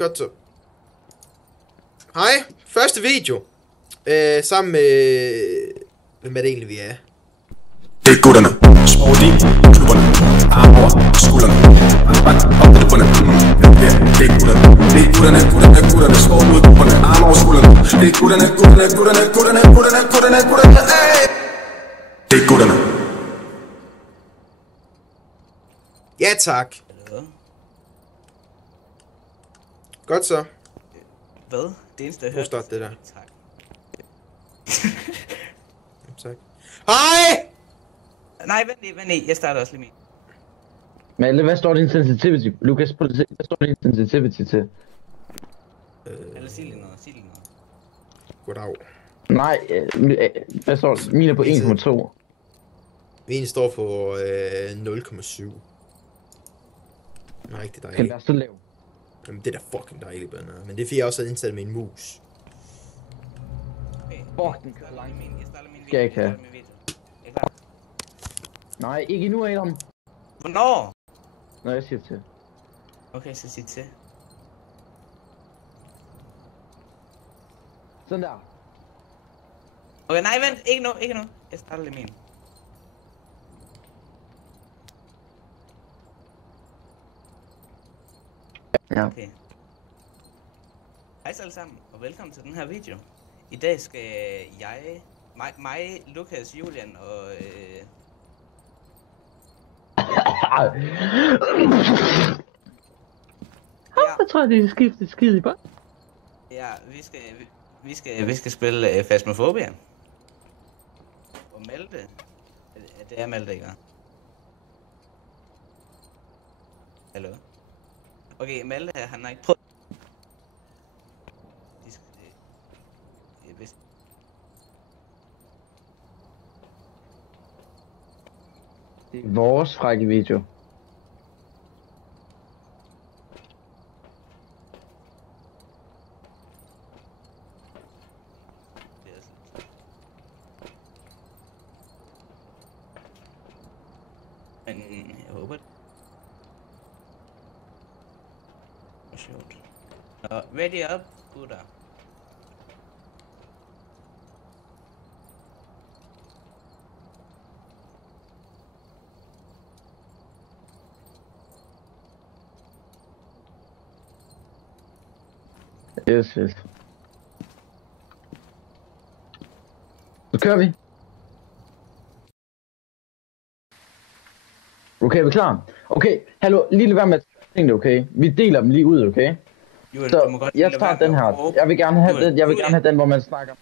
Godt så. Hej, første video. Sammen med... Hvem er det egentlig, vi er? Det er gutterne. Sporty, klubberne. Arm over skuldrene. Op på dupperne. Det er gutterne. Det er gutterne. Sport mod dupperne. Arm over skuldrene. Det er gutterne. Det er gutterne. Ja, tak. Godt så. Hvad? Det eneste, jeg hørte. Start det der. Tak. Tak. Hej! Nej, vent lige. Jeg starter også lige med. Malle, hvad står din sensitivity? Lukas, prøv at se. Hvad står din sensitivity til? Eller sig lige noget. Goddag. Nej, hvad står der? Min er på 1,2. Min står på 0,7. Den er rigtig Kan dejlig. være så lav. Jamen, det er da fucking dejligt, bønner. Men det er fordi, jeg også har indsat med en mus. Okay. Fuck, den kører langt. Jeg starter min video. Skal jeg ikke have? Jeg starter min video. Er I klar? Nej, ikke endnu, Adam. Hvornår? Når jeg siger til. Okay, så sig til. Sådan der. Okay, nej, vent. Ikke nu. Jeg starter lige min. Ja. Okay. Hej så alle sammen, og velkommen til den her video. I dag skal mig, Lukas, Julian og Jeg tror, det er skide i bund. ja, vi skal spille Phasmophobia. Og Malte. Det er Malte, ikke? Hallo? Okay, Malte, han har ikke prøvet. Det er vores frække video. Men jeg håber det. Hvor sjovt. Nå, ready up, gutter. Yes. Så kører vi. Okay, er vi klar? Okay, hallo, lige lad være med at tænke det, okay? Vi deler dem lige ud, okay? Julian, Så du må godt jeg lade tager være med den at her. råbe. Jeg vil gerne have Julian, den, Julian. have den, hvor man snakker.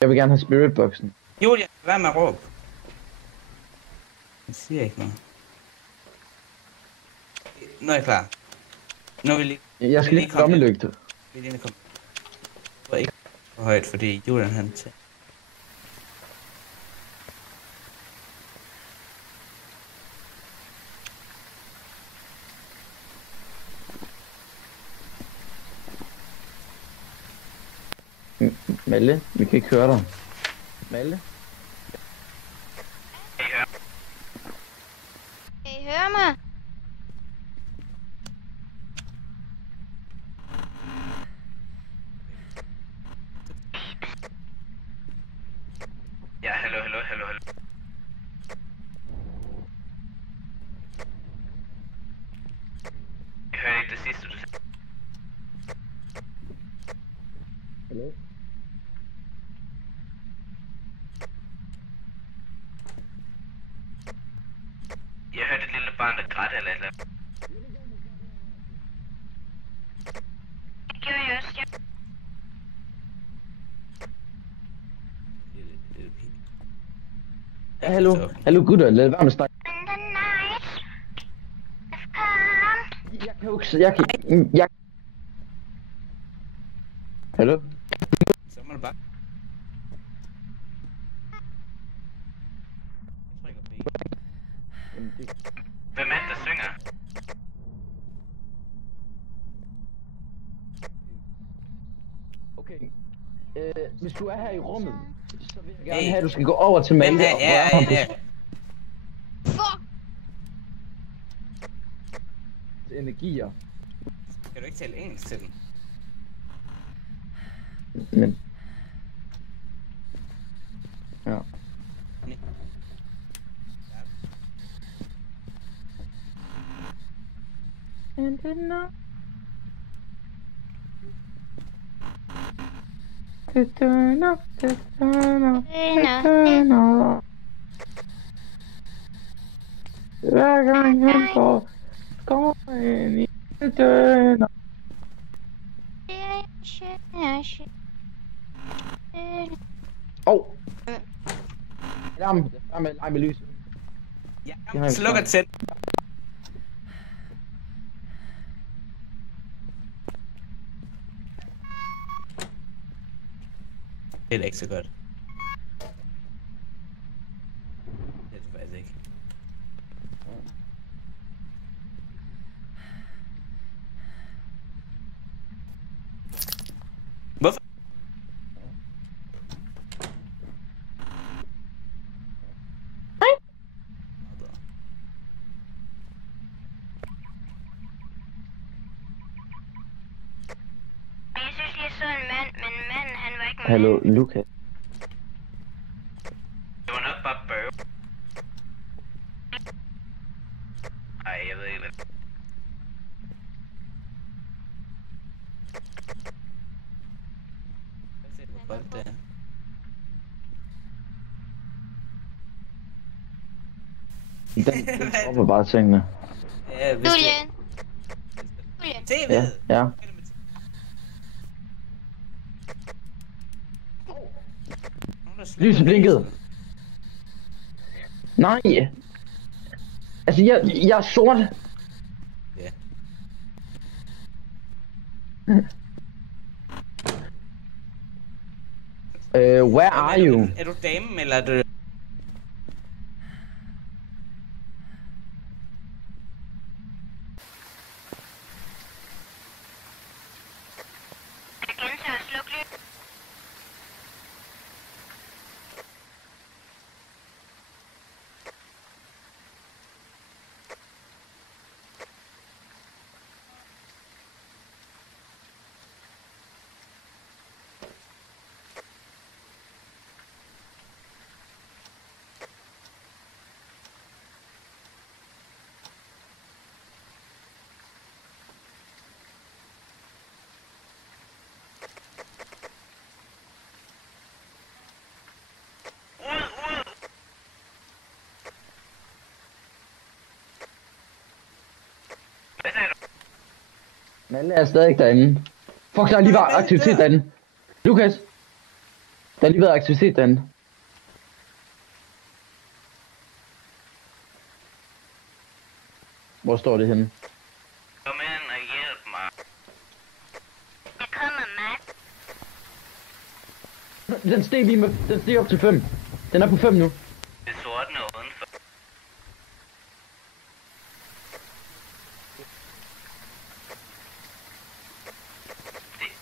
Jeg vil gerne have spiritboxen. Julian, hvad med at råbe? Jeg siger ikke noget. Nu er jeg klar. Nu er vi lige... Jeg skal lige komme lygte. Vi er lige kommet. Det var ikke for højt, fordi Julian han til. Malle, vi kan ikke høre dig. Malle? Kan I høre mig? Ja, hallo. Jeg hørte ikke det sidste, du sagde. Hallo? Jeg hørte et lille barn, der græd eller et eller andet. Det gjorde jeg også, ja. Lille pige. Hallo gutter, lad være med at snakke. And the night has come. Jeg kan jo ikke, Hallo? Så må du bare... Jeg trykker B. Hvem er det, der synger? Okay. Hvis du er her i rummet, så vil jeg gerne Hey. have, at du skal gå over til Hvem Malte er... og Ja. energier. Kan du ikke tale engelsk til den? Men... Ja. And then no. Turn up, turn up, turn up. Hver gang han går ind i døren. Leg med lyset. Ja, Det har jeg slukker forstået. til. Det er da ikke så godt. Det er det faktisk ikke. Hvorfor? Jeg synes lige, jeg så en mand, men manden, han var ikke en Hallo, mand. Lukas. Det var nok bare bøv. Ej, jeg ved ikke hvad. Se, hvor godt det er. Den stopper bare tingene. Ja, hvis Julian. Julian. TV! Ja, ja. Lyset blinkede. Nej. Altså, jeg er sort. Ja. Where are you? Er du damen, eller er du... Jeg gentager, sluk lyd. Malle er stadig derinde. Fuck, der har lige været aktivitet derinde. Lukas. Der har lige været aktivitet derinde. Hvor står det henne? Kom ind og hjælp mig. Jeg kommer, Matt. Den steg lige med, den steg op til 5. Den er på 5 nu. Det er sorten udenfor.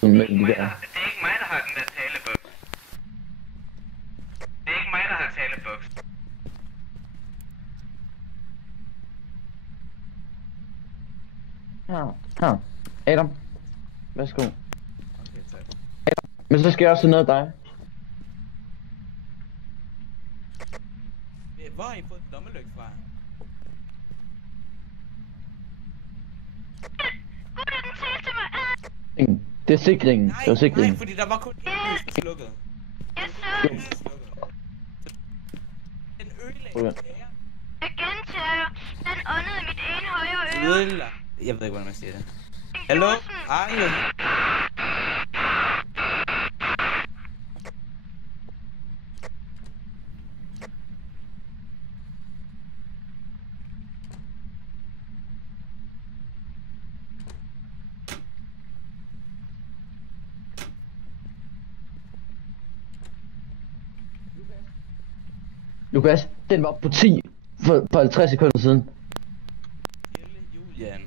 Sådan med Det er de ikke der. mig, der har den der taleboks. Det er ikke mig, der har taleboks. Her. Adam. Værsgo. Okay, tak. Men så skal jeg også have noget af dig. Hvor har I fået lommelygte fra? Gud, den talte til mig. Det er sikringen. Det var sikringen. Nej, fordi der var kun én lys, der slukkede. Jeg så den. Den ødelagde Okay. min ære. Jeg gentager. Den åndede i mit ene højre øre. Ødelagde. Jeg ved ikke, hvordan man siger det. Hallo? Arne? Lukas, den var på 10 for 50 sekunder siden. Lille Julian.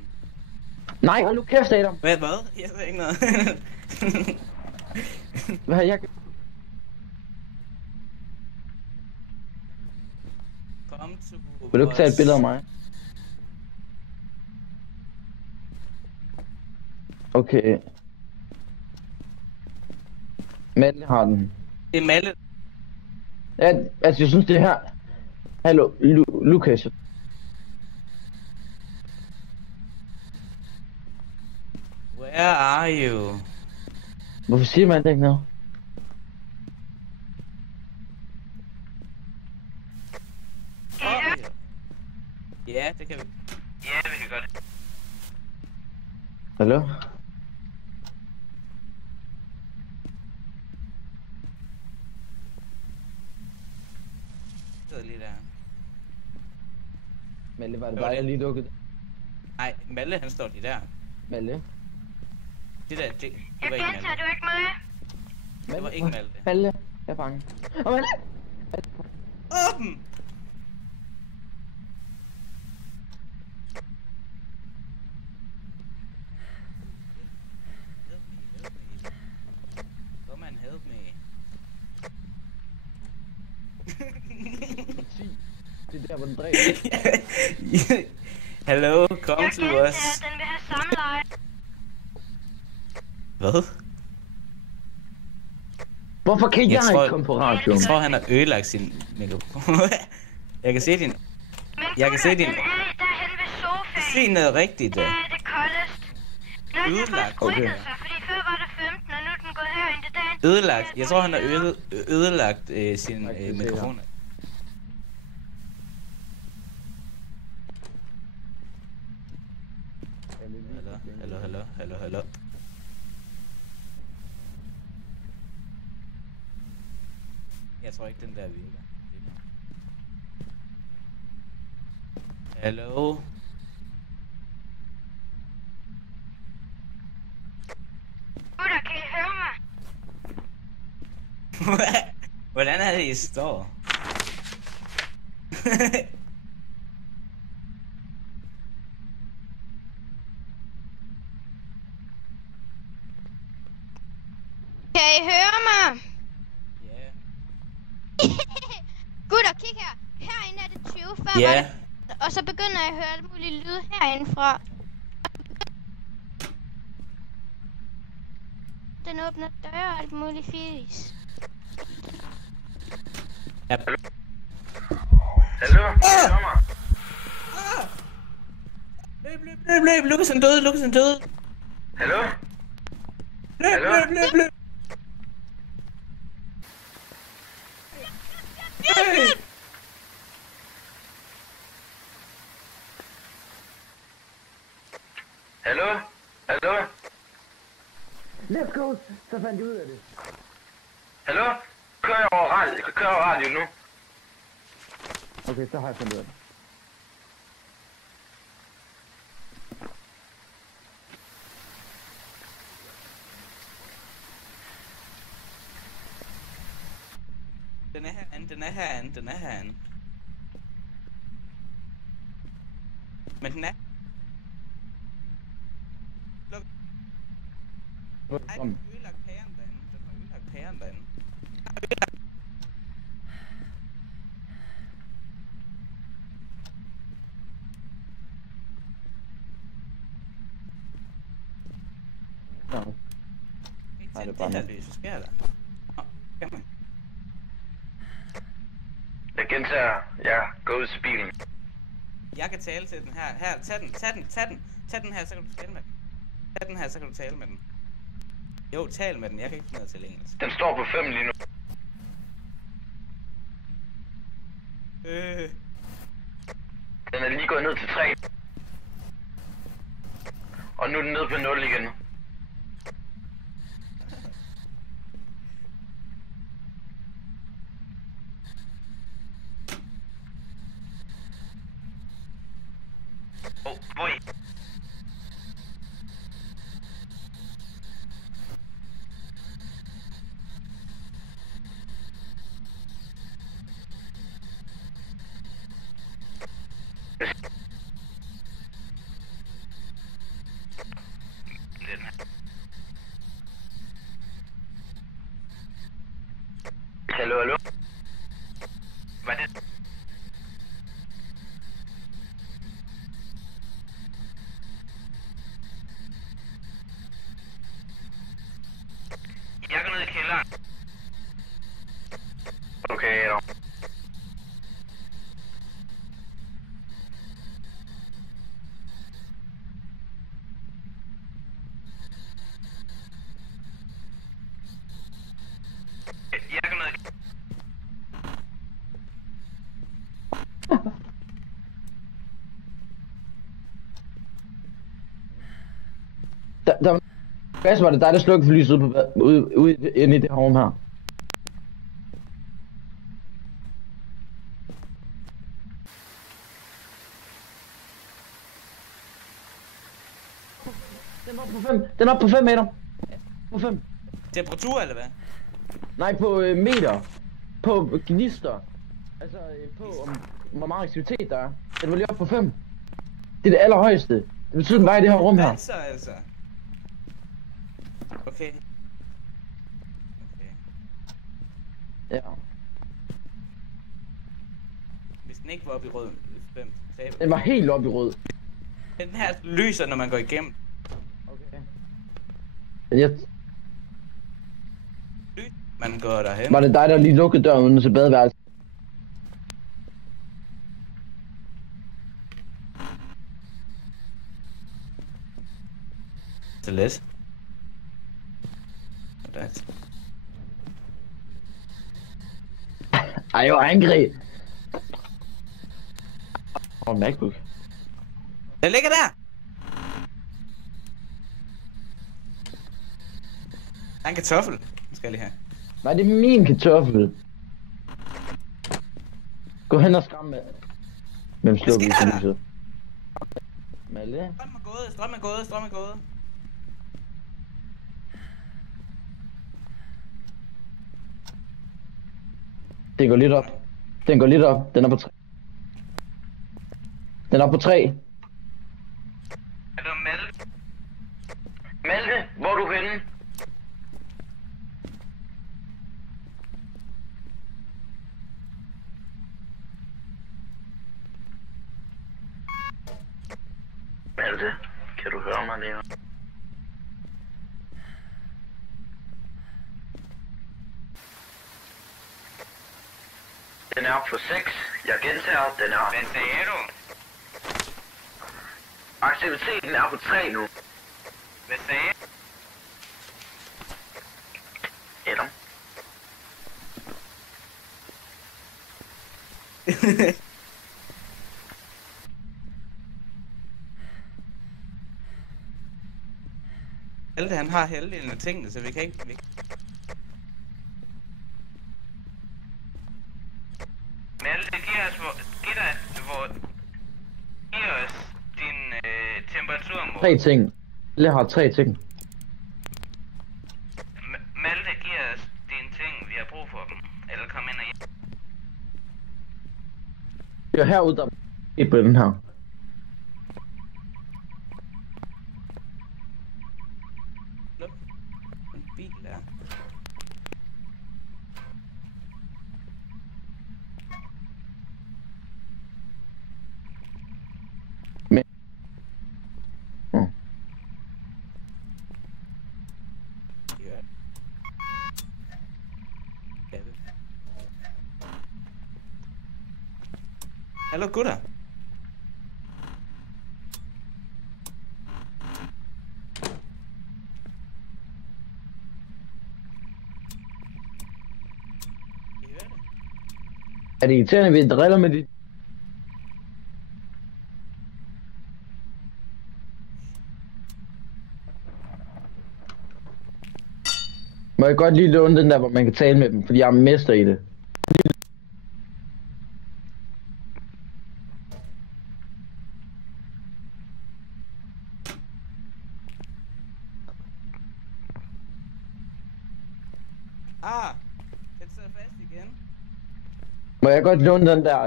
Nej, hold nu kæft, Adam. Hvad? Jeg ved ikke noget. Hvad jeg... Kom til Vil du ikke tage et billede af mig? Okay. Malle har den. Det er Malle. Ja, altså jeg synes det her... Hallo, Lukas. Where are you? Hvorfor siger man det ikke noget? Ja, det kan vi. Ja, vi kan godt. Hallo? Så lige der. Malle, var det Det var bare det. jeg lige dukkede? Nej, Malle han står lige der. Malle? Det der, det Jeg var ikke gentager, Malle. du er ikke med. Det var ikke Malle. Malle, jeg er bange. Åh, Malle! Åben! Come and help me. Det er der, hvor den dræber. Hello, come Jeg to gentager, us. den vil have samleje. Hvad? Hvorfor kan jeg tror- ikke komme på radioen? Jeg tror, han har ødelagt sin mikrofon. Jeg kan se din... Men Jeg kan se din... den er derhen ved sofaen. Se noget rigtigt, Der da. er det koldest. Nå, den har Ødelagt. faktisk rykket Okay. sig, fordi før var der 15, og nu er den gået herind. Det er derinde. Ødelagt. Jeg tror, han har ødelagt sin Nej, det ser jeg. mikrofon. Hallo. Jeg tror ikke, den der virker. Hallo? Gutter, kan I høre mig? Hvordan er det, I står? Kan I høre mig? Ja. Gutter, kig her. Herinde er det 20, før Ja. var det... Og så begynder jeg at høre alt muligt lyd herindefra. Den åbner døre og alt muligt fis. Ja. Hallo? Hør mig. Løb. Lukas han døde. Hallo? Løb. Hallo? Hallo? Let's go! Så fandt jeg ud af det. Hallo? Kører over radio nu. Okay, så har jeg fundet ud af det. Den er herinde. Men den er... Ej, den har ødelagt pæren derinde. Nå. Ikke Ej, det er tænd bare det her noget. lys, så sker der. Kan man? Jeg gentager. Ja, gå ud til bilen. Jeg kan tale til den her. Her, tag den. Tag den her, så kan du tale med den. Tag den her, så kan du tale med den. Jo, tal med den. Jeg kan ikke finde noget til engelsk. Den står på 5 lige nu. Den er lige gået ned til 3. Og nu er den nede på 0 igen. Hvor er I? Hallo? Hvad er det? Hvad var det dig, der slukkede for lyset ude inde i det her rum her? Den er oppe på 5 meter. På 5. Temperatur, eller hvad? Nej, på meter. På gnister. Altså på hvor meget aktivitet der er. Den var lige oppe på 5. Det er det allerhøjeste. Det betyder, den var i det her rum her. Altså. Okay. Ja. Hvis den ikke var oppe i rød, hvem taber? Den var helt oppe i rød. Den her lyser, når man går igennem. Okay. Jeg... Man går derhen. Var det dig, der lige lukkede døren uden til badeværelset? Så let. Sådan. Ej, jeg var angrig. En MacBook. Den ligger der! Der er en kartoffel. Den skal jeg lige have. Nej, det er min kartoffel. Gå hen og skram med. Hvem slår vi sker der? lyset? Malle? Strøm er gået. Den går lidt op. Den er på 3. Den er på 3. Er du Malte? Malte, hvor er du henne? Malte, kan du høre mig lige? Den er oppe på 6. Jeg gentager, den er oppe. Hvad sagde du? Aktiviteten er på 3 nu. Hvad sagde du? Adam. Malte, han har halvdelen af tingene, så vi kan ikke... Malte, giv os din temperaturmål. 3 ting. Jeg har 3 ting. Malte, giv os dine ting, vi har brug for dem. Eller kom ind og hjem. Jeg er herude, der er på den her. Luk. En bil der. Hallo gutter. Er det irriterende, vi driller med de... Må jeg godt lige låne den der, hvor man kan tale med dem, fordi jeg er mester i det. Den sidder fast igen. Må jeg godt låne den der,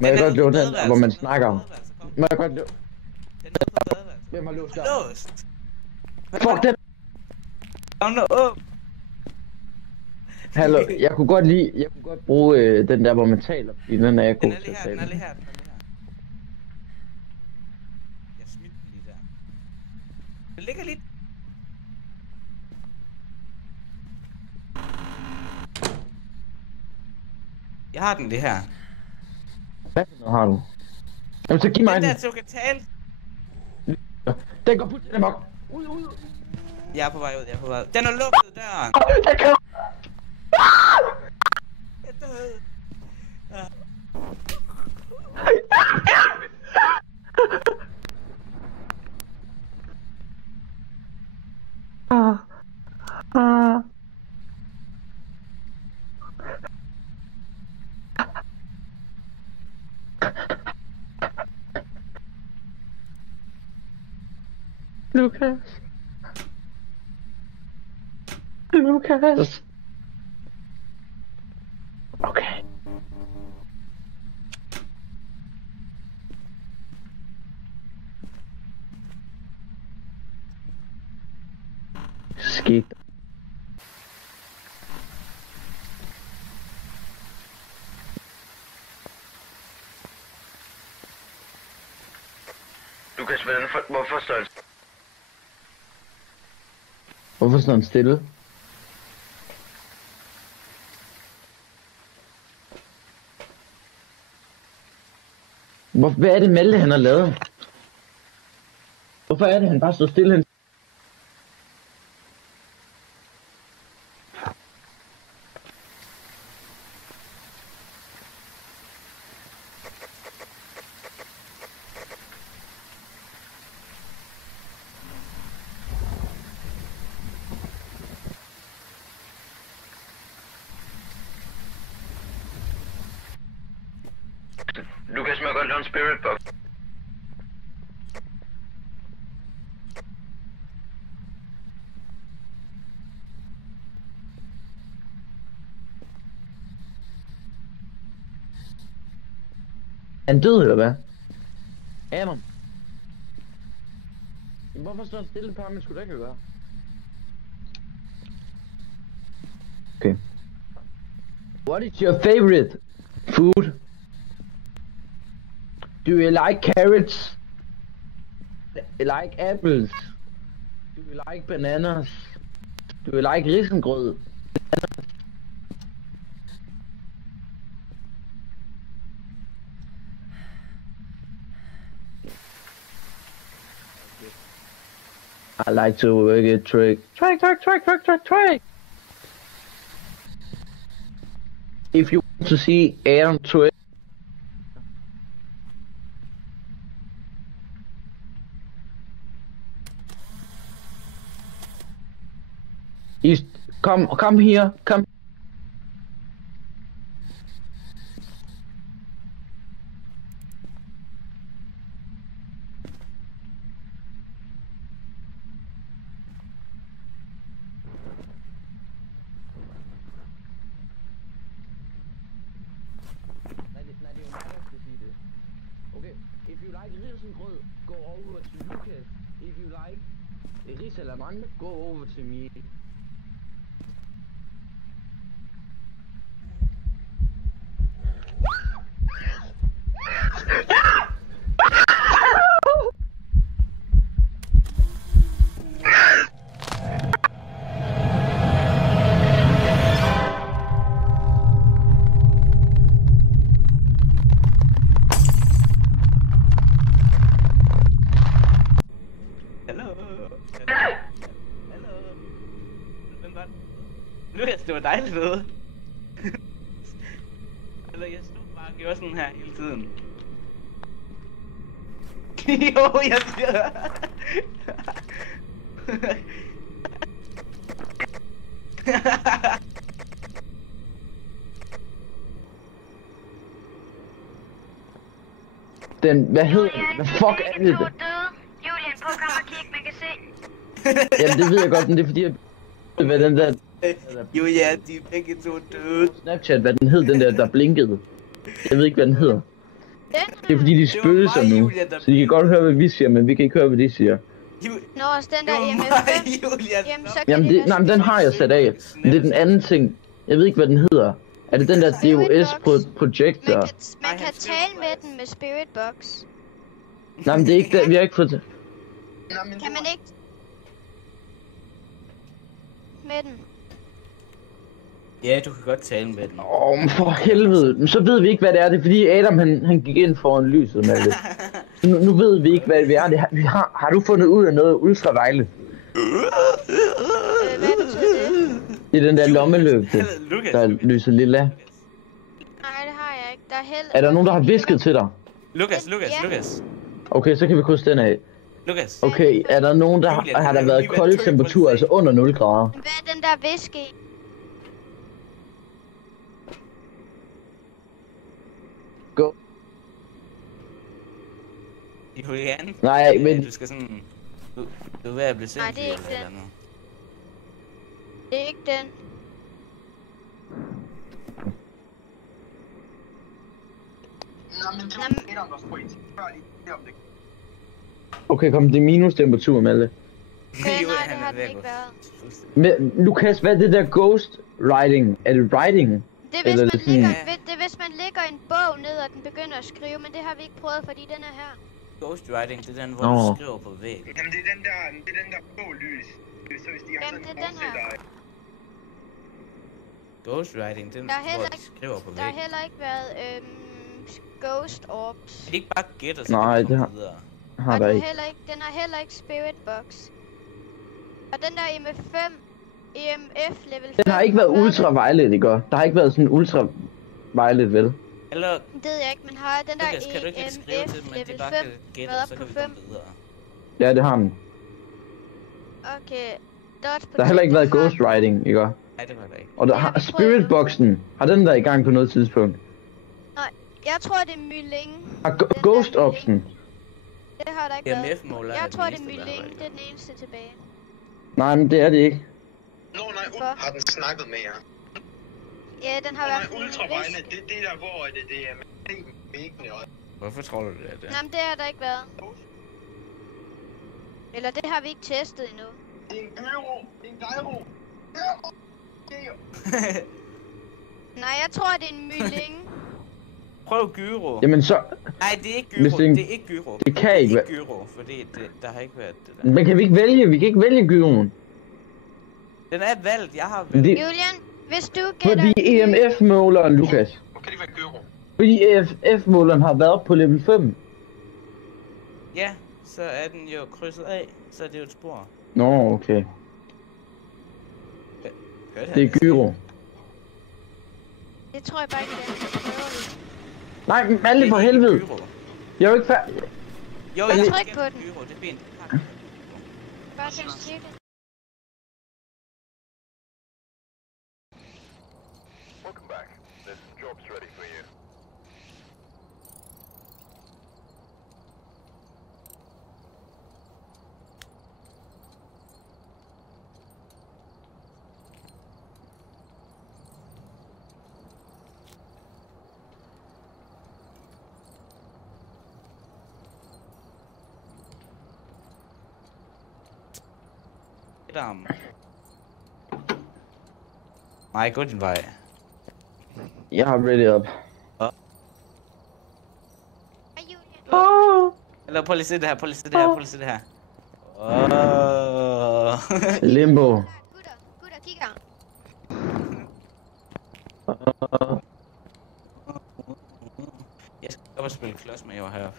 må jeg godt låne den, badeværelset. hvor man snakker om? Kom. Må jeg godt låne... Den er på badeværelset. Hvem har låst der? Låst. Fuck den! Kom nu op. Hallo, jeg kunne godt bruge den der, hvor man taler, fordi den er jeg god Den er til lige at her, den er tale. lige her, den er lige her. Jeg smidte den lige der. Den ligger lige... Jeg har den lige her. Hvad for noget har du? Jamen så giv mig Den den. der, så du kan tale. Den går fuldstændig mok. Ud. Jeg er på vej ud, Den er lukket døren. Den kan... Jeg er død. Lukas. Lukas. Okay. Skidt. Lukas, hvorfor står han? Hvorfor står han stille? Hvad er det Malte han har lavet? Hvorfor er det han bare står stille? Lukas, må jeg godt låne Spirit Box? Er han død, eller hvad? Adam. Hvorfor står han stille på ham, men skulle da ikke gøre? Okay. What is your favorite food? Do you like carrots? Do you like apples? Do you like bananas? Do you like risengrød? I like to work a trick. Trick. If you want to see Adam trick, he's come here, come. Okay, if you like risengrød, go over to Lucas. If you like risalamande, go over to me. Lukas, det var dejligt noget. Eller jeg stod bare og gjorde sådan her hele tiden. Jo, jeg siger. Den, hvad hedder den? Hvad fuck er det? Julian, prøv at komme og kigge, man kan se. Jamen det ved jeg godt, men det er fordi jeg hvad den der Jo ja, de er begge to døde. Snapchat, hvad den hed, den der blinkede. Jeg ved ikke, hvad den hedder. Det er fordi, de spøgelser nu, så de kan godt høre, hvad vi siger, men vi kan ikke høre, hvad de siger. Nå, også den der EMF. Jamen, så kan Jamen, det nej, men den har jeg sat af. Men det er den anden ting. Jeg ved ikke, hvad den hedder. Er det den der DOS-projektor? Man kan tale med den med Spirit Box. Nej, men det er ikke det. Vi har ikke fået det. Kan man ikke? Med den. Ja, du kan godt tale med den. Men for helvede. Men så ved vi ikke, hvad det er. Det er fordi Adam, han gik ind foran lyset med det. Nu ved vi ikke, hvad det er. Har du fundet ud af noget ultraviolet? Hvad betyder det? Det er den der lommelygte, der lyser lilla. Nej, det har jeg ikke. Der er held. Er der nogen, der har visket til dig? Lukas. Okay, så kan vi krydse den af. Lukas. Okay, er der nogen, der har der været kold temperatur, altså under 0 grader? Hvad er den der whisky? Go. Julian. Nej, men- Du skal sådan... Du er ved at blive Nej, det er sindssyg ikke eller den. noget. Det er ikke den. Okay, kom, det er minus temperatur, Malle. Nej, Julian, det han er har den ved at ikke gå været. fuldstændig- Men, Lukas, hvad er det der ghost riding? Er det riding? Det er, Eller hvis er man det lægger, sådan- det er, hvis man lægger en bog ned, og den begynder at skrive, men det har vi ikke prøvet, fordi den er her. Ghostwriting, det er den, hvor Nå. du skriver på væggen. Jamen det er den der blå lys. Så hvis de har Jamen, sådan det er den her. fortsætter- Ghostwriting, det er Der er hvor heller de ikke- skriver på Der har væggen. heller ikke været ghost orbs. Er det ikke bare gæt, og så Nej, kan vi det komme har- videre? Har Og der den, ikke. den har heller ikke spirit box. Og den der EMF level 5. Den har ikke været ultraviolet, ikke? Der har ikke været sådan ultraviolet, vel? Eller, Det ved jeg ikke, men har den der Lukas, kan du ikke lige skrive EMF til dem, at de level bare 5 kan gætte, været og op så på kan vi 5? komme videre? Ja, det har den. Okay, dodge på Der har heller ikke den været har- ghost riding, ikke? Nej, det var der ikke. Og der Det har har vi prøvet nu. spiritboxen. Har den der i gang på noget tidspunkt? Jeg tror, det er Myling. Har Den der ghost Myling. opsen? Det har der ikke været. EMF-måler er Jeg den tror, det er eneste, der har Myling. været. Det er den eneste tilbage. Nej, men det er det ikke. Nå nej, Hvorfor? har den snakket med jer? Ja, den har Nå været nej, ultraviolet, det er der, hvor det er væggene og... Hvorfor tror du det er det? Jamen, det har der ikke været. Eller det har vi ikke testet endnu. Det er en gyro, det er en gyro. Nej, jeg tror, det er en Myling. Prøv gyro. Jamen så... Nej, det er ikke Hvis gyro. det er en- Det er ikke gyro. Det kan ikke Det er være... ikke gyro, fordi der har ikke været det der. Men kan vi ikke vælge? Vi kan ikke vælge gyroen. Den er valgt, jeg har valgt. Det, Julian, hvis du gætter... fordi EMF-måleren, Lukas. Hvor kan det være gyro? Fordi EMF-måleren har været på level 5. Ja, så er den jo krydset af, så er det jo et spor. Nå, okay. Hørte Det er gyro. Det tror jeg bare ikke, det er. Så prøver vi. Nej, Malle for helvede. Gyro. Jeg er jo ikke færdig. Jo, Bare jeg tryk skal på gennem den. gyro, det er fint. Bare sådan cirka. Welcome back. This job's ready for you. Adam. Nej, gå din vej. Jeg har ready up. Hej, Julian. Eller prøv lige at se det her, prøv lige at se det her, prøv lige at se det her. Åh. Limbo. Gutter, kig her. Jeg skal op og spille klods med jer heroppe.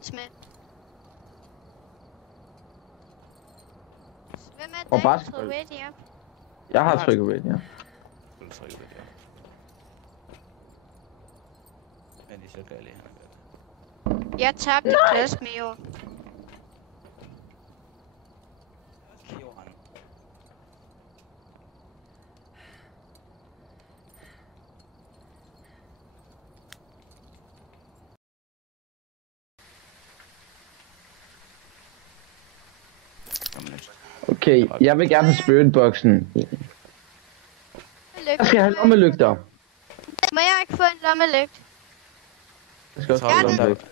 Smæk. Hvem er Og det, bare der tror ready up? Jeg har trykket ready, ja. Skulle du trykke på det her. Men det så gør jeg lige her. Jeg tabte et plads med jord. Jorden. Kom lidt. Okay, jeg vil gerne have spiritboxen. Jeg skal have lommelygter. Må jeg ikke få en lommelygt? Jeg skal også Så er have det lommelygter.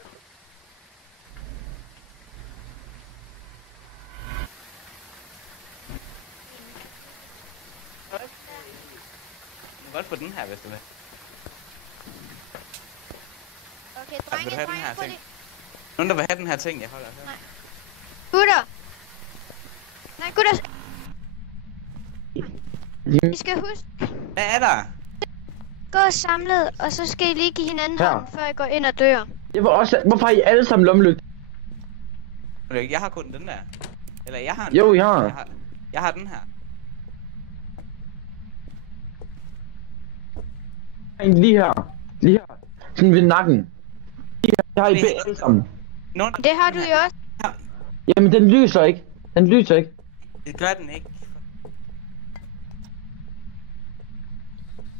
Du kan godt få den her, hvis du vil. Okay, Vil drenge, du have den her drenge, prøv ting? lige. Nogen, der vil have den her ting, jeg holder her. Nej. Gutter! Nej, gutter! I skal huske, Hvad er der? gå samlet, og så skal I lige give hinanden Her. hånden, før I går ind og dør. Jeg vil også... Hvorfor har I alle sammen lommelygter? Jeg har kun den der. Eller jeg har en. Jo, jeg har. Jeg har den her. En lige her. Lige her. Sådan ved nakken. Lige her. Jeg har I begge alle sammen. Nogen, Det har du jo også. Jamen, den lyser ikke. Den lyser ikke. Det gør den ikke.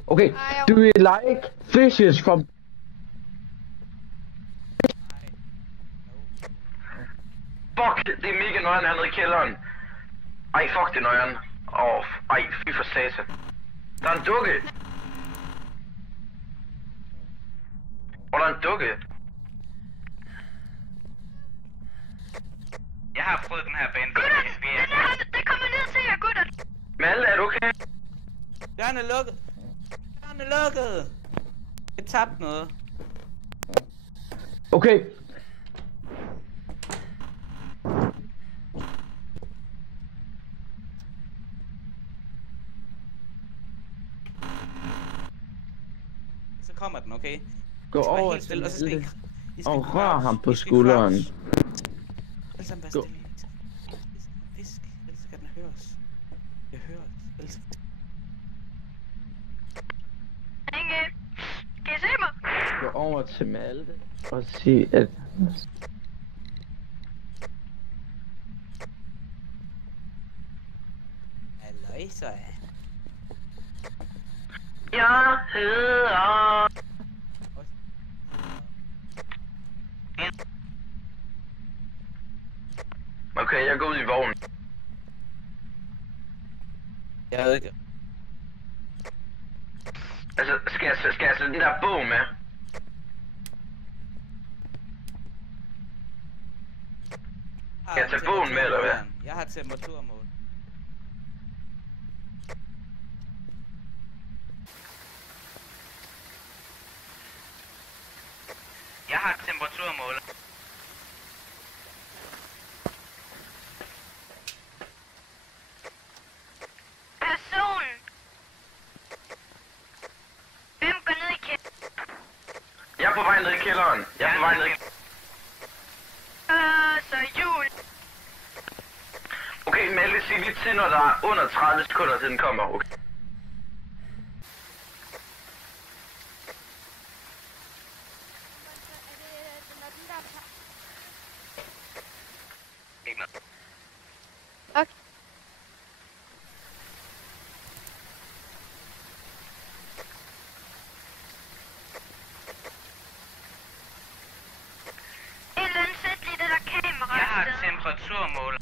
Okay, Ej, do you like fishes from... Fuck, det er mega nøjeren hernede i kælderen. Ej, fuck det nøjeren. Ej, fy for satan. Der er en dukke. Hvor der er en dukke? Jeg har prøvet den her bane. Det kommer ned til jer, gutter. Malte, er du okay? Døren er lukket. Døren er lukket. Jeg tabte noget. Okay. Så kommer den, okay? Gå I skal være over helt stille, og så skal til I skal og rør ham på I skal skulderen. crouch. Alle sammen bare Gå. stille. Visk, ellers kan den høre os. Jeg hører os, ellers... Inge, kan I se mig? Gå over til Malte og sige, at... Halløj, så er Jeg hedder... Okay, jeg går ud i vognen. jeg ved ikke. Altså, skal jeg sætte den der bog med? Skal jeg tage bogen med, eller hvad? Jeg har temperaturmål. Jeg har temperaturmål. Person. Hvem går ned i kælderen? Jeg er på vej ned i kælderen. Så jul. Okay, Malte, sig lige til, når der er under 30 sekunder til den kommer, okay? Okay. Et eller andet sæt lige det der kamera. Jeg har temperaturmål.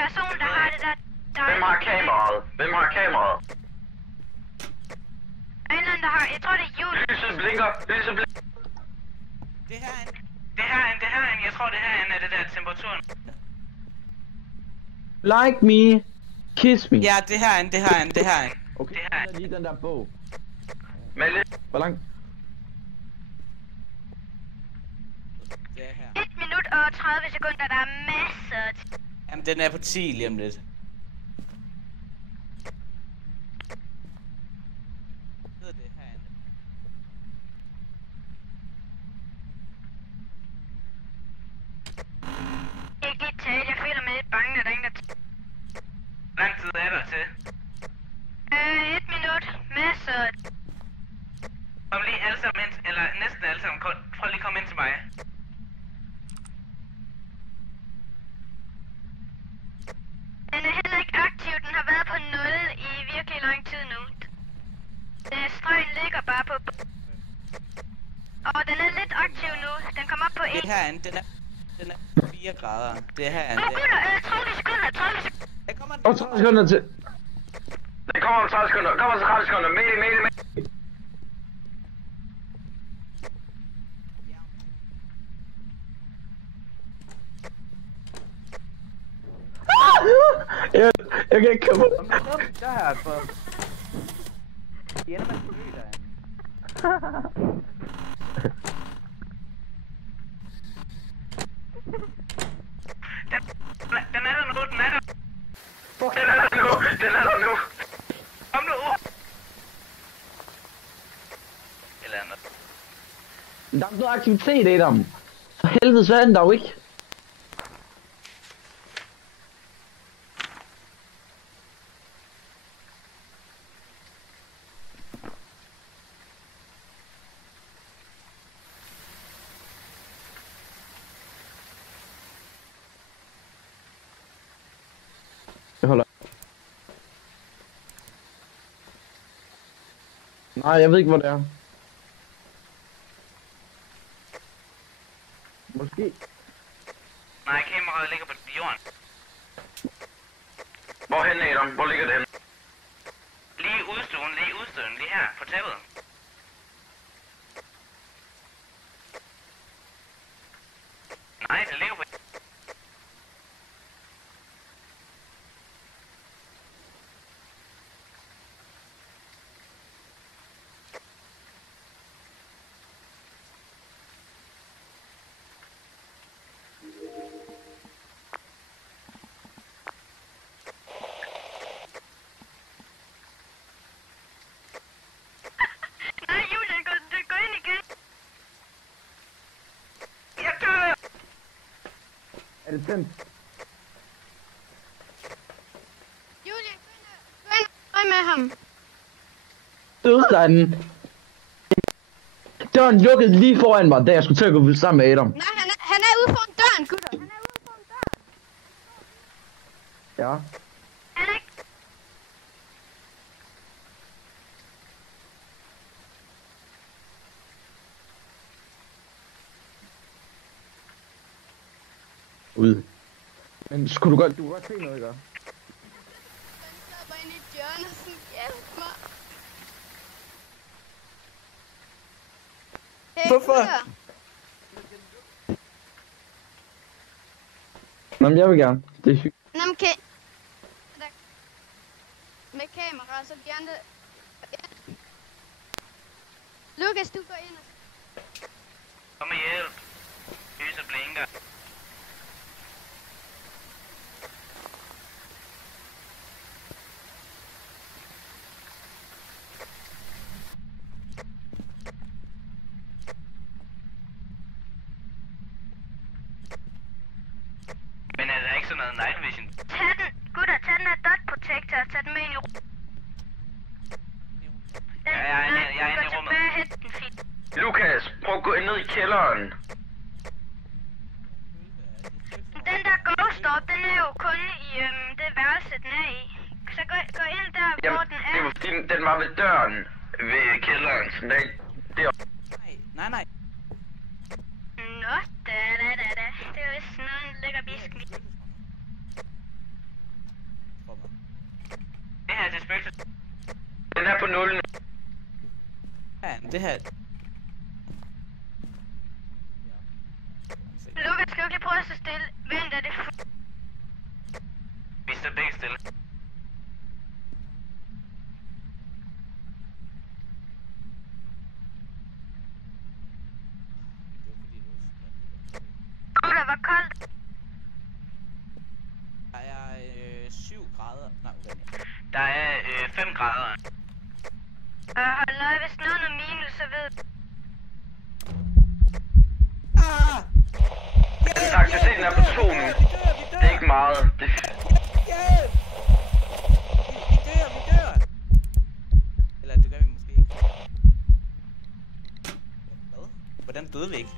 Person, der har det der... Hvem har kameraet? Hvem har kameraet? En eller anden, der har... Jeg tror, det er jul. Lyset blinker. Det her er en. Jeg tror, det her er det der temperaturen. Like me. Kiss me. Ja, det her er en. Okay, det her- så er lige den der bog. Malte, Hvor langt? Det er her. 1 minut og 30 sekunder, der er masser. Jamen, den er på 10 lige om lidt. Hedder det herinde? Ikke lige tale, jeg føler mig lidt bange, når der er ingen, der... Hvor lang tid er der til? 1 minut, masser. Kom lige alle sammen ind, eller næsten alle sammen. Prøv lige at komme ind til mig. Den er heller ikke aktiv, den har været på 0 i virkelig lang tid nu. Stregen ligger bare på... Og den er lidt aktiv nu, den kommer op på 1. Det her er den er 4 grader. Det her er en. Gutter, 30 sekunder, 30 sekunder. Der kommer den. Og 30 sekunder til. det kommer om 30 sekunder. Kommer om 30 sekunder. Med. Jeg kan ikke komme ud. Kom nu op, der er for... De ender med at ryge derinde. Den er der nu, den er der. Den er der nu. Kom nu ud. Eller andet. Der er noget aktivitet i dem. For helvede, så er den der jo ikke. Jeg holder. Nej, jeg ved ikke, hvor det er. Måske. Nej, kameraet ligger på jorden. Hvorhen, Adam? Hvor ligger det henne? Lige i udstøden, lige her, på tæppet. Nej, det ligger på... Nej, Julian, gå ind igen. Jeg dør! Er det tændt? Julian, gå ind og røg med ham. Døden! Døren lukkede lige foran mig, da jeg skulle til at gå ud sammen med Adam. Nej, han er ude foran døren, gutter. Han er ude foran døren. Ja. Han er ikke... Ude. Men skulle du kunne godt se noget, ikke? Han sad bare inde i et hjørne og sådan, hjælp mig. Hey, Hvorfor? gutter. Nå, men jeg vil gerne. Det er sygt. Nå, men med kamera, så de andre... Lukas, du går ind og... Kom og hjælp. Lyset blinker. Men er der ikke sådan noget night vision? Tag den, gutter, tag den af dot protector og tag den med ind i rummet. Ja, jeg er inde i Gå rummet. tilbage og hent den, fint. Lukas, prøv at gå ned i kælderen. Den der ghost op, den er jo kun i det værelse, den er i. Så gå ind der, hvor Jamen, den det er. var fordi, den var ved døren ved kælderen. Så den er ikke deroppe. Nej. Nå, da. Det er vist noget, en lækker bisken. Det her, det er spøgelset. Den er på 0 nu. Ja, det her... Lukas, skal du ikke lige prøve at stå stille? Vent, er det Vi står begge stille. Gutter, hvor koldt. Der er 7 grader. Nej, der er 5 grader. Hold nøje, hvis noget er minus, så ved du. Ah! Aktiviteten er på 2 nu. Det er ikke meget. Det... Hjælp! Vi dør! Eller det gør vi måske ikke. Hvad? Hvordan døde vi ikke?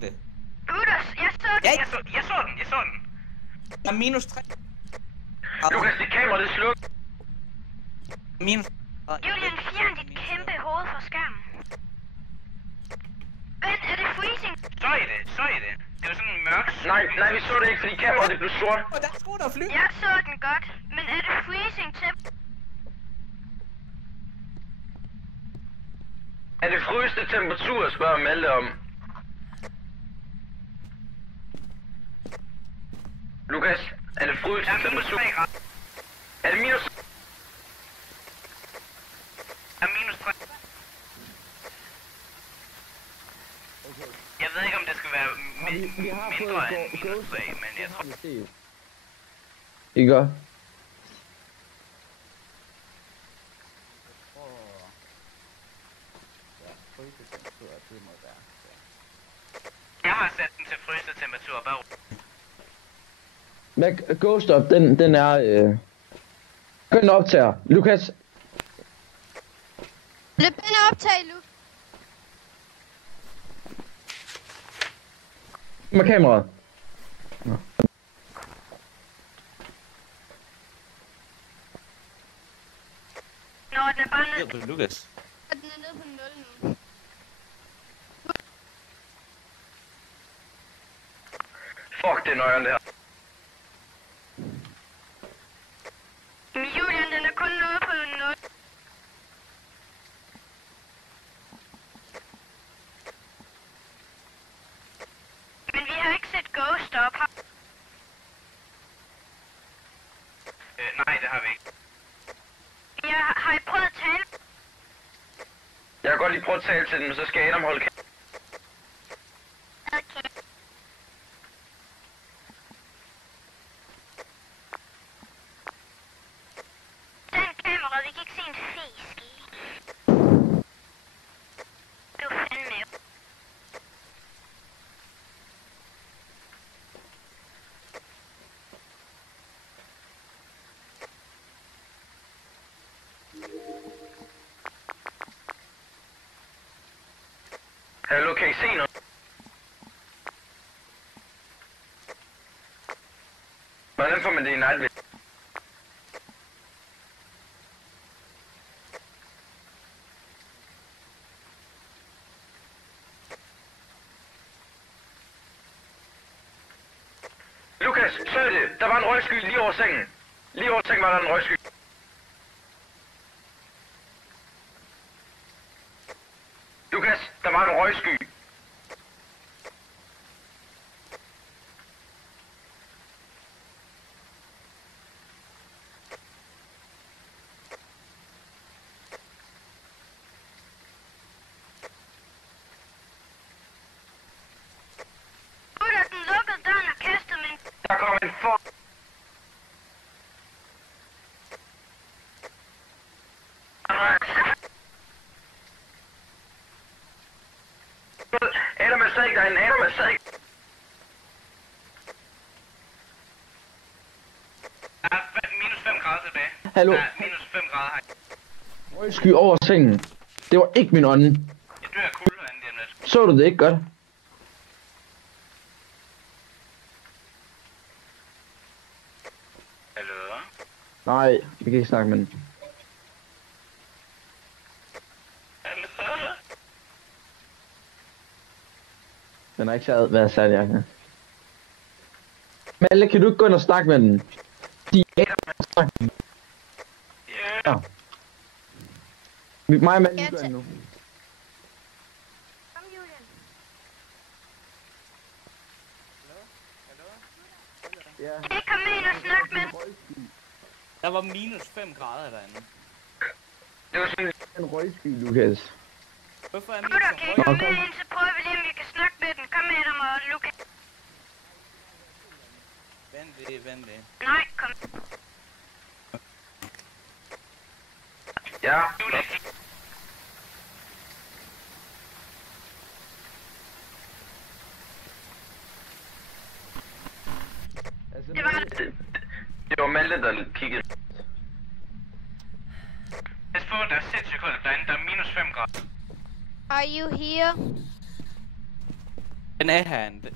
Det. Gutter, jeg så den. Ja, jeg så den! Der er minus 3. Lukas, dit kamera, det er slukket. Minus... Julian, fjern dit kæmpe hoved fra skærmen. Vent, er det freezing? Så I det? Det var sådan en mørk... Nej, vi så det ikke, fordi kameraet det blev sort. Åh, der er sko, der flyver! Jeg så den godt, men er det freezing til? Er det frysende temperatur, spørger Malte om. Lukas, er det frysende temperatur? Er det minus? Der er minus 3. Jeg ved ikke, om det skal være Vi har fået mindre end minus ghost. 3, men jeg tror... Ikke godt? Jeg har sat den til frysetemperatur, bare... Hvad Ghost Up, den er Gå ind og optager. Lukas. Løb ind og optag, Luke. Med kameraet. Nå, den er bare ned. Ved du, Lukas? Den er nede på 0 nu. Fuck, det er nøjeren det her. Julian, den er kun nået på 0. Men vi har ikke set Ghost op her. Nej, det har vi ikke. Har I prøvet at tale? Jeg kan godt lige prøve at tale til den, men så skal Adam holde kæft. Okay. Den kamera, vi kan ikke se en fisk i. Du er fandme. Hallo, kan I se noget? Hvordan får man det i night vision? Lukas, så er det. Der var en røgsky lige over sengen. Lige over sengen var der en røgsky. Lukas, der var en røgsky. Gutter, den lukkede døren og kastede min... Der kom en for... Adam er stadig derinde, Adam er stadig... Der er minus 5 grader tilbage. Hallo? Der er minus 5 grader her. Røgsky over sengen. Det var ikke min ånde. Jeg dør af kulde herinde lige om lidt. Så du det ikke godt? Hallo? Nej, vi kan ikke snakke med den. Hallo? Den har ikke været særlig aktiv. Malle, kan du ikke gå ind og snakke med den? De er snakke med den. Ja. Mig og Malle, gør det nu. Kom, Julian. Ja. Kan I komme med ind og snakke med den? Der var minus 5 grader derinde. Det var sådan... En røgsky, Lukas. Hvorfor er Gutter, kan I komme Okay. med ind, så prøver vi lige, om vi kan snakke med den. Kom med dem og Lukas. Vent det. Nej, kom. Ja. Altså, Det var Det var Malte, der kiggede. Pas på, der er sindssygt koldt derinde. Der er minus 5 grader. Are you here? Den er herinde.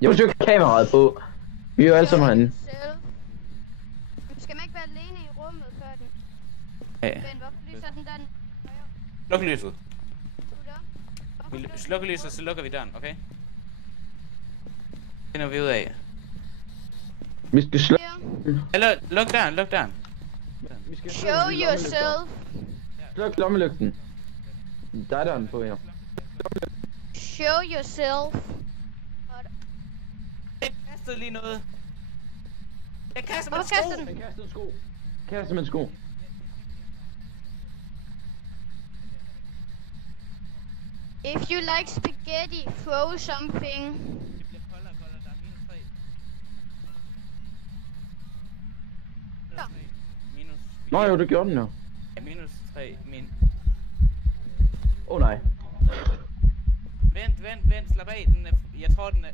jeg må ikke kameraet på. Vi er jo alle sammen herinde. Du skal man ikke være alene i rummet før den. Ja. Men hvorfor lyser den den? Luk lyset. Gutter? Vi slukker lyset, så lukker vi døren, okay? Det finder vi ud af. Vi skal slå. Eller, luk døren. Vi skal Show yourself. Sluk lommelygten. Der er døren på her. Show yourself. Jeg kastede lige noget. Jeg kaster Hvorfor kaster den? Han kaster en sko. Kaster med en sko. If you like spaghetti, throw something. Det bliver koldere, der er minus 3. Ja. Minus 4. Nå jo, det gjorde den jo. Ja, minus 3, Åh nej. Vent, slap af, jeg tror den er...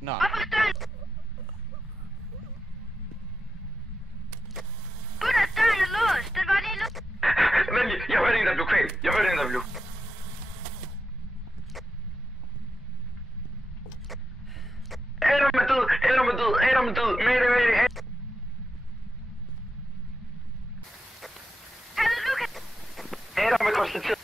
Nå, Hvorfor døren? Gutter, døren er låst. Den var lige låst. Men jeg hørte en, der blev kvalt. Adam er død. Mayday. Hallo, Lukas. Adam er konstateret.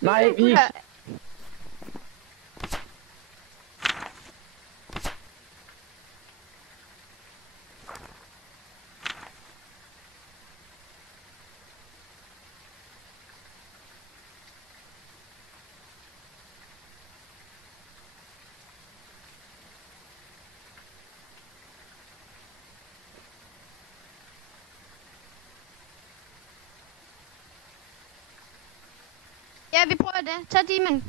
Nej, ikke. gutter. Ja, vi prøver det. Tag Demon.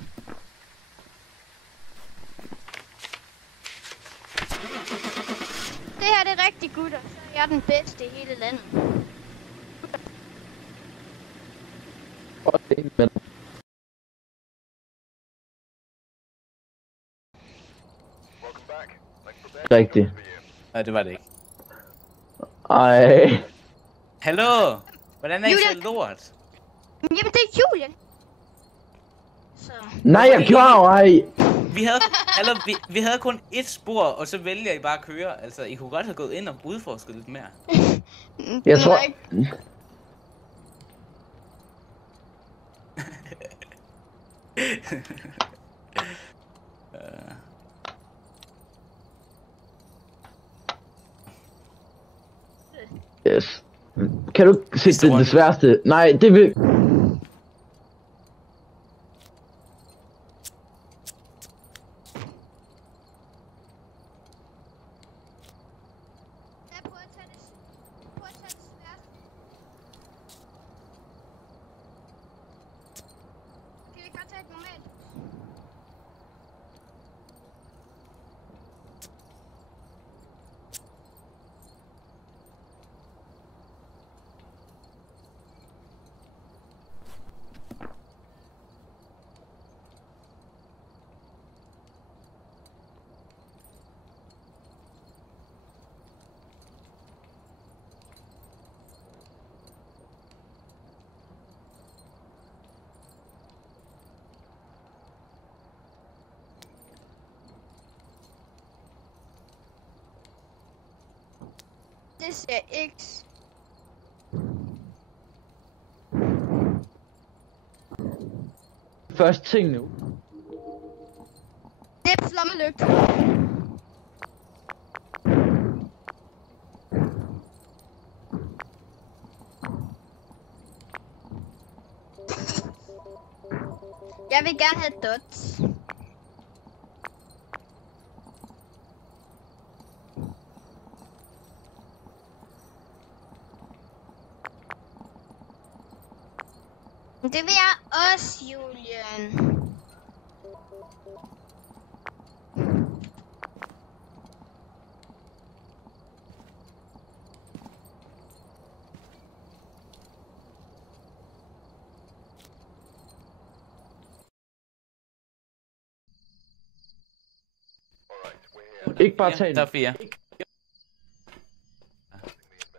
Det her det er rigtig gutter. Så er jeg den bedste i hele landet. Men... Rigtigt. Nej, det var det ikke. Ej. Hallo? Hvordan er I Julian. så lort? Jamen, det er Julian. Så. Nej, jeg er klar, ej. Vi havde kun ét spor, og så vælger I bare at køre. Altså, I kunne godt have gået ind og udforsket lidt mere. Jeg tror... Yes. Kan du se det sværeste? Nej, det vil... Det ser X. Først ting nu. Det er flommelygt. Jeg vil gerne have dots. Det vil jeg også, Julian. Ikke bare tage Der er den. 4.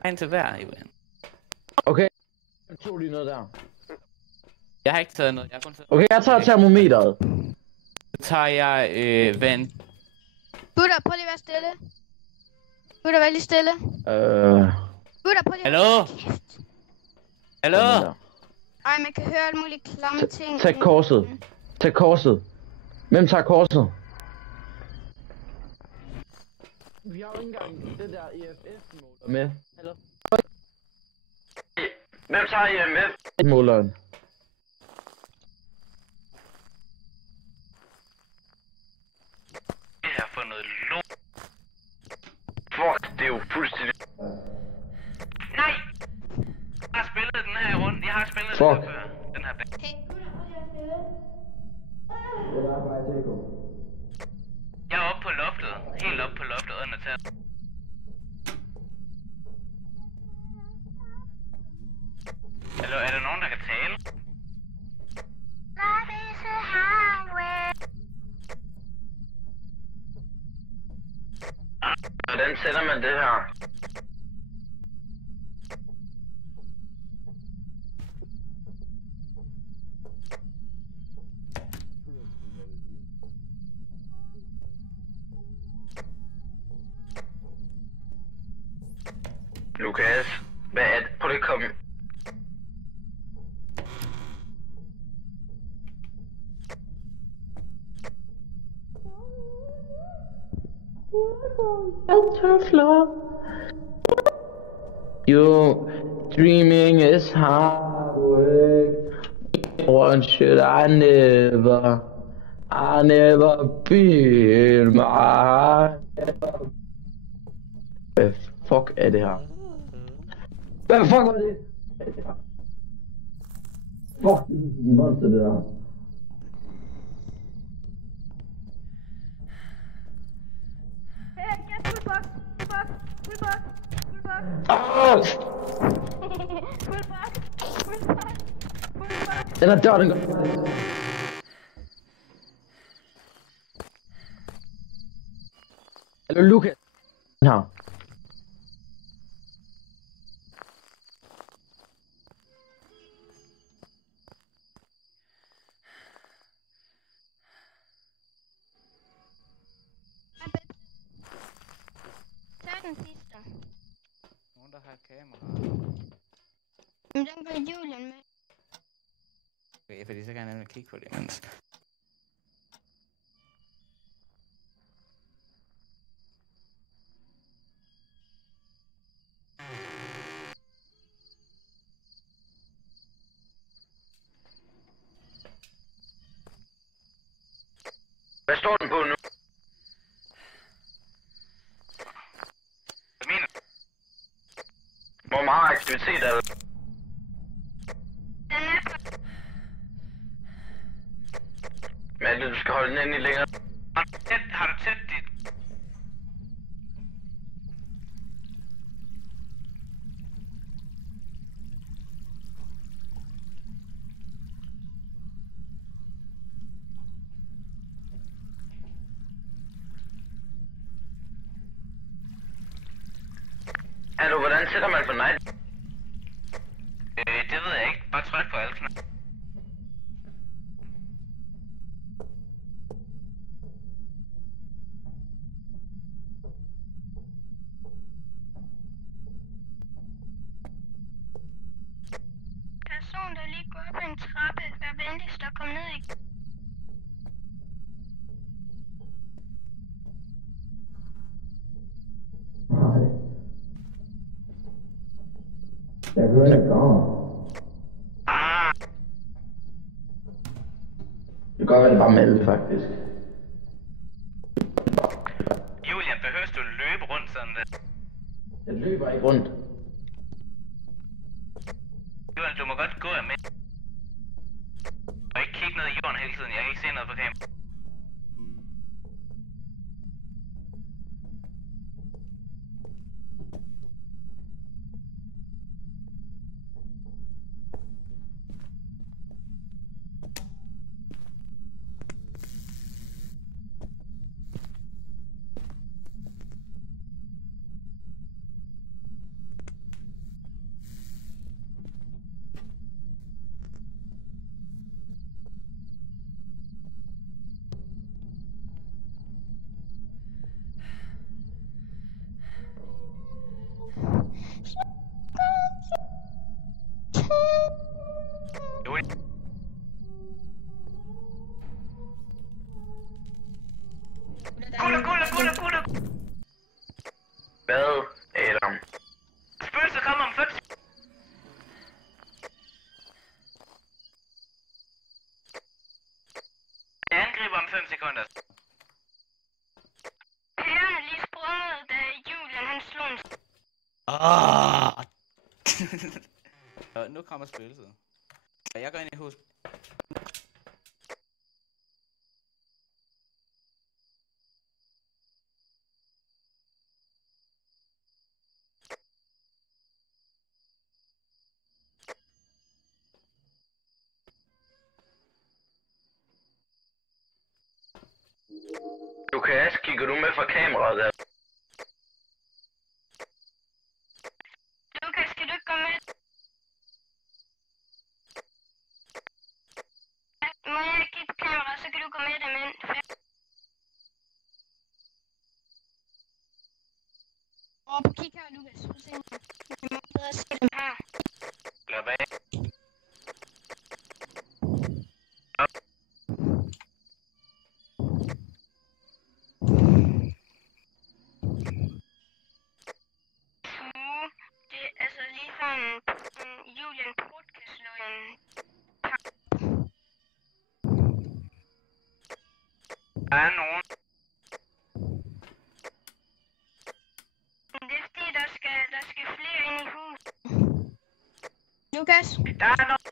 En til hver, Julian. Okay. Jeg tog lige noget der. Jeg har ikke taget noget, jeg har kun taget... Okay, jeg tager termometeret. Så tager jeg, vand. Gutter, prøv lige at være stille. Gutter, vær lige stille. Gutter, prøv lige at Hallo? være kæft. Hallo? Ej, man kan høre alle mulige klamme ting. Tag korset. Tag korset. Hvem tager korset? Vi har jo ikke engang det der EFF-måler med. Hallo? Hvem tager EMF? Måleren. Det her for noget lort. Fuck, det er jo fuldstændig... Nej! Jeg har spillet den her rundt. Jeg har spillet den her før. Den her bag. Hey, gutter, prøv lige at være stille. Jeg er oppe på loftet. Helt oppe på loftet under taget. Hallo, er der nogen, der kan tale? Hvordan sætter man det her? Lukas, hvad er det? Prøv lige at komme. You dreaming is hard work. One should I never be my heart. Hvad fuck er det her? Hvad fuck var det? Fuck, det er en monster det der. Den er dør, den går. Hallo, Lukas. Den her. Tag den sidste. Nogen, der har et kamera. Men den går Julian med. Okay, fordi så kan jeg nemlig kigge på det imens. Hvad står den på nu? Hvad mener du? Hvor meget aktivitet er der? Den er på. Men du skal holde den inde i længere. Har du tæt dit? Hallo, hvordan sætter man på night? Det ved jeg ikke. Bare tryk på alle knapper. Person, der lige går op ad en trappe. Vær venligst og kom ned i. Nej. Jeg hører ikke om. Det kan godt være, det bare melde, faktisk. Julian, behøver du løbe rundt sådan der? Jeg løber ikke rundt. Julian, du må godt gå med. Og ikke kigge ned i jorden hele tiden. Jeg kan ikke se noget på kamera. Gutter! Hvad, Adam? Spøgelset kommer om 5 Jeg angriber om 5 sekunder. Pæren er lige sprunget, da Julian han slog en... Nu kommer spøgelset. Jeg går ind i huset. Lukas, kigger du med fra kameraet der? Lukas, skal du ikke gå med? Må jeg give et kamera, så kan du gå med dem ind. Kig her, Lukas. Prøv at se. Jeg må bedre se dem her. Slap af. Julian Brut kan slå en... Der er nogen. Det er fordi, der skal flere ind i huset. Lukas? Der er noget.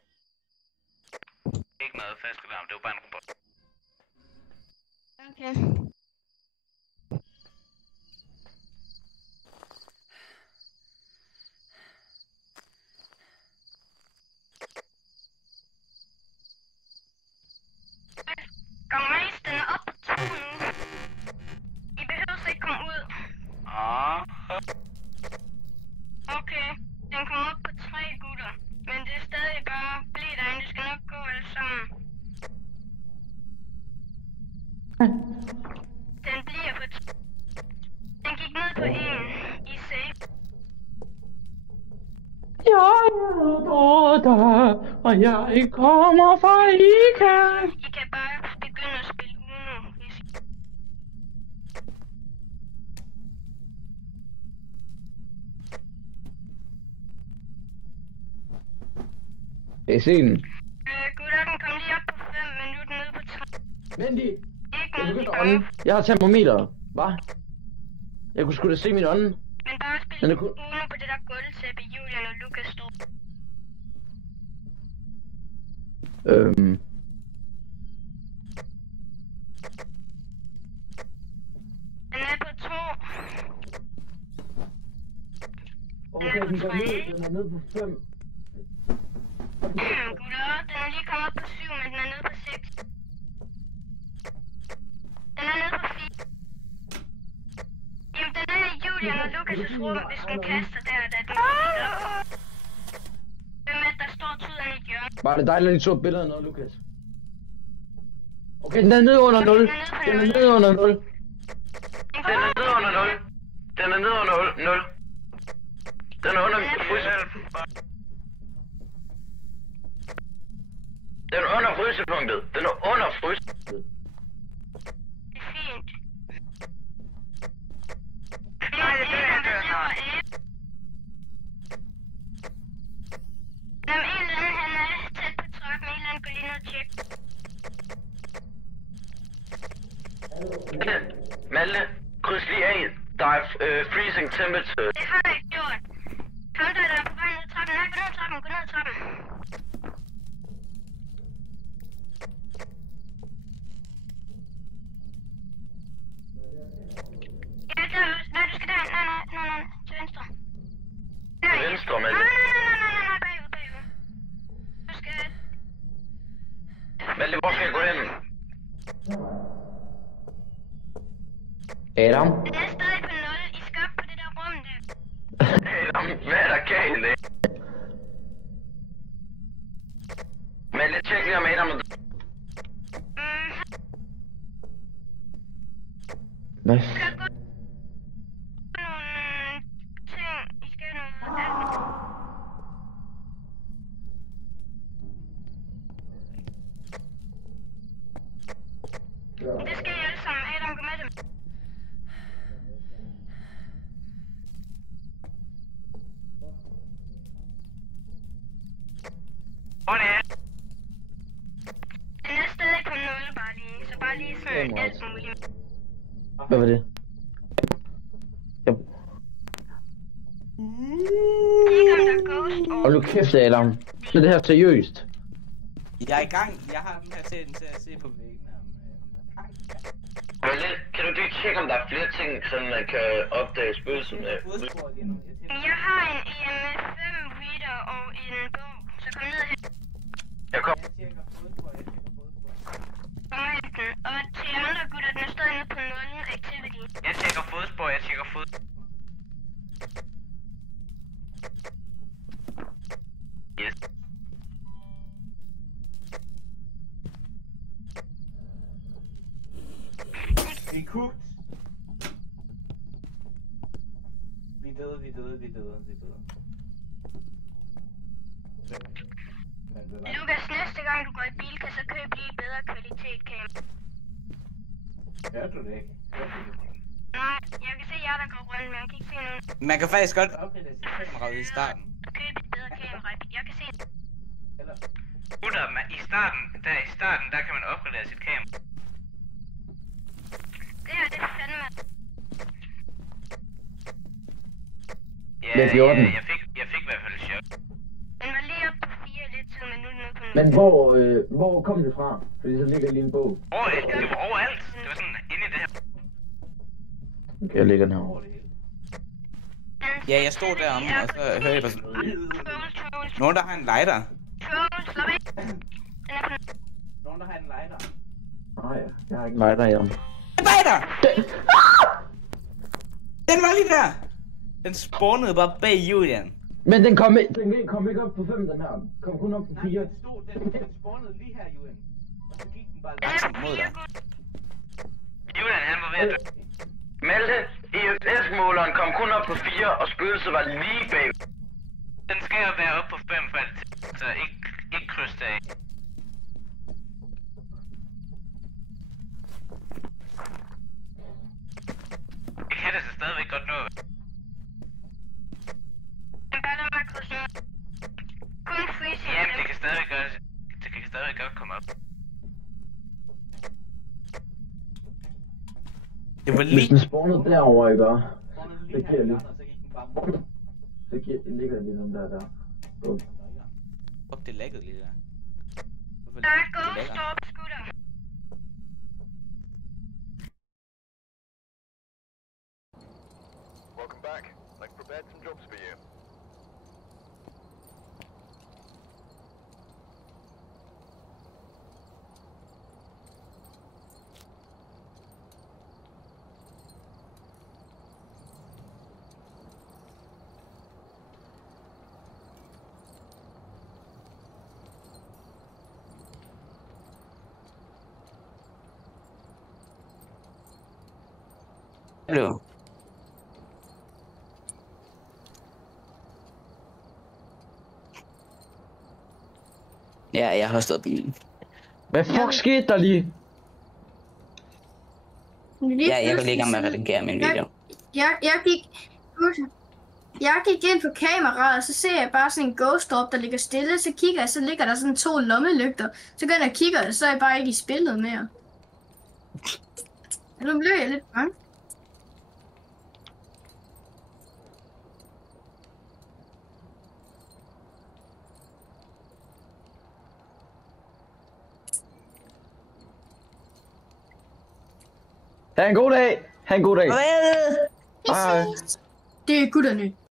Ikke noget flaskelarm, det var bare en robot. Okay. Gangmejs, den er op på 2 nu. I behøver ikke komme ud. Okay, den kommer op på 3 gutter. Men det er stadig bare bliv derinde, det skal nok gå alle sammen. Den bliver på Den gik ned på 1. I er safe. Jeg er Dorte, og jeg kommer fra Ica. I kan bare begynde at spille Uno, hvis Jeg ser den. gutter, den kom lige op på 5, men nu er den nede på 3. Mandy, Ikke jeg noget, begynder at ånde. Jeg har termometer. Hvad? Jeg kunne sgu da se min ånde. men bare Den spil er kun- Uno på det der gulvtæppe, Julian og Lukas står. Den er på 2. Okay, den går ned. Den er nede på 5. Gutter, den er lige kommet op på 7, men den er nede på 6. Den er nede på 4. Jamen, den er i Julian og Lukas' rum, hvis den kaster der, da den kommer. Hvem er det, der står tyden i hjørnet? Var det dig, der lige så billederne af Lukas? Okay, den er nede under 0. Den er nede under 0. Den er nede under 0. Den er nede under 0. Den er under Den er under frysepunktet. Den er under frysepunktet. Det er fint. Nej, det er jeg dør snart. Jamen, en eller anden, han er tæt på trappen. En eller anden går lige ned og tjekke. Malte, kryds lige af. Der er freezing temperature. Det har jeg gjort. Kom der er på vej ned ad trappen. Nej, gå ned ad trappen. Gå ned ad trappen. Ja, der er også. Nej, du skal derhen. Nej. Til venstre. Der Til venstre, Malte. Nej. Bagud. Du skal... Malte, hvor skal jeg gå hen? Adam? Den er stadig på 0. I skal op på det der rum der. Adam, hvad er der galt, det? Malte, tjek lige om Adam er Hvad? I skal gå nogle ting. I skal noget... Det skal I alle sammen. Adam, gå med dem. Hvor er det? Den er stadig på 0 bare lige. Så bare lige sådan alt muligt. Hvad var det? Ikke om der er ghost Hold nu kæft, Adam. Så det her seriøst. Jeg er i gang. Jeg har den her til at se på væggen. Malte, kan du lige tjekke, om der er flere ting, så man kan opdage spøgelsen med? Jeg har en EMF 5 reader og en bog. Så kom ned her. Jeg kom. Kom hen den. Og til andre gutter, den er stadig nede på 0 activity. Jeg tjekker fodspor. Yes. Vi er cooked. Vi er døde. Lukas, næste gang du går i bil, kan så købe lige bedre kvalitet kamera. Gør du det ikke? Nej, jeg kan se jer, der går rundt, men jeg kan ikke se nogen. Man kan faktisk godt opleve det til kameraet i starten. Køb et bedre kamera. Jeg kan se... Gutter, i starten, der kan man opgradere sit kamera. Det her, det er fandme... Ja, Det er 14. jeg fik i hvert fald et chok. Den var lige op på 4 lidt tid, men nu er den nede på 0. Men hvor kom det fra? Fordi så ligger lige en bog. Det var overalt. Det var sådan inde i det her. Okay, jeg ligger den herovre. Ja, jeg stod deromme, og så hørte jeg bare sådan... Nogen, der har en lighter. Slap af. Den er på... Nogen, der har en lighter. Nej, jeg har ikke lighter hjemme. En lighter! Den var lige der! Den spawnede bare bag Julian. Men den kom ikke op på 5, den her. Den kom kun op på 4. Den spawnede lige her, Julian. Og så gik den bare langsomt mod dig. Julian, han var ved at dø. Malte, EFS-måleren kom kun op på 4, og spøgelset var lige bag. Den skal jo være oppe på 5 for det, så ikke kryds det af. Jeg kan det så stadigvæk godt nå. Den gør der bare krydse. Kun freeze. Jamen, det kan stadigvæk godt komme op. Det var Hvis lige... den spawnede derovre, ikke? Det giver lidt. Det ligger lige den der. Fuck, det laggede lige der. Der er ghost op, skutter. Welcome back. I've prepared some jobs for you. Hallo. Ja, jeg har stået bilen. Hvad fuck skete der lige? Ja, jeg går lige i gang med at redigere min video. Jeg gik ind på kameraet, og så ser jeg bare sådan en ghost op, der ligger stille. Så kigger jeg, så ligger der sådan 2 lommelygter. Så går jeg og kigger, så er jeg bare ikke i spillet mere. Nu blev jeg lidt bange. Ha' en god dag! Ha' en god dag! Hvad? Hej. Det er gutterne.